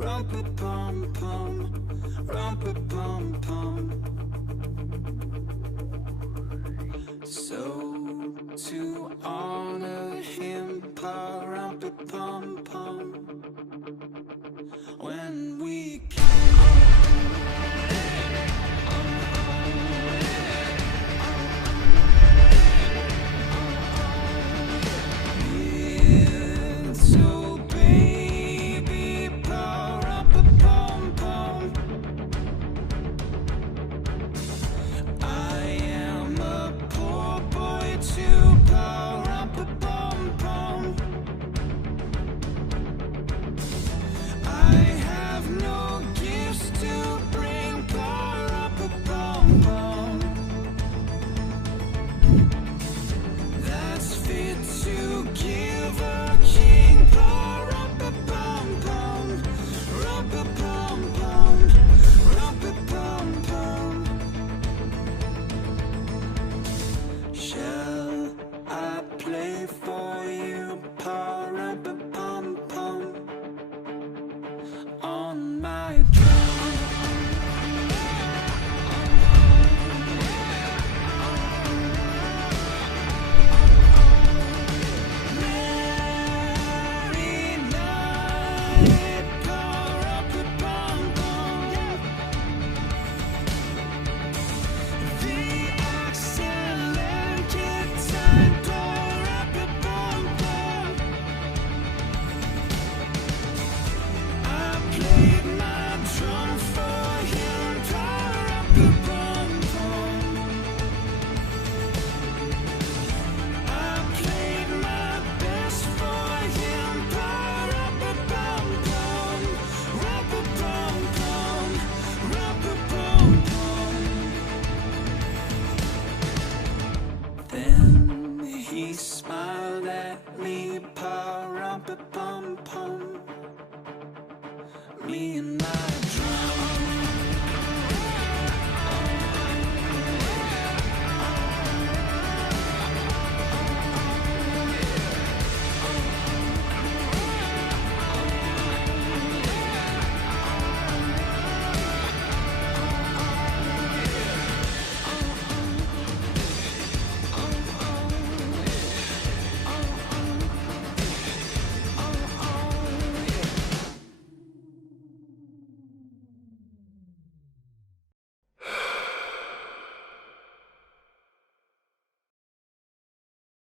Rum-pa-pum-pum, rum-pa-pum-pum. So to honor him, pa-rum-pa-pum-pum, when we so baby, pa-rum-pa-pum-pum, I am a poor boy too, pa-rum-pa-pum-pum. I have no gifts to bring, pa-rum-pa-pum-pum, that's fit to give a king, pa-rum-pa-pum-pum, rum-pa-pum-pum, rum-pa-pum-pum. Shall I play for you, pa-rum-pa-pum-pum, on my drum? Merry night, pa-rum-pa-pum-pum, the excellent guitar, pa-rum-pa-pum-pum. I played my drum for him, pa-rum-pa-pum-pum. I played my best for him, pa-rum-pa-pum-pum, rum-pa-pum-pum, rum-pa-pum-pum. Then he smiled at me, pa-rum-pa-pum-pum, me and my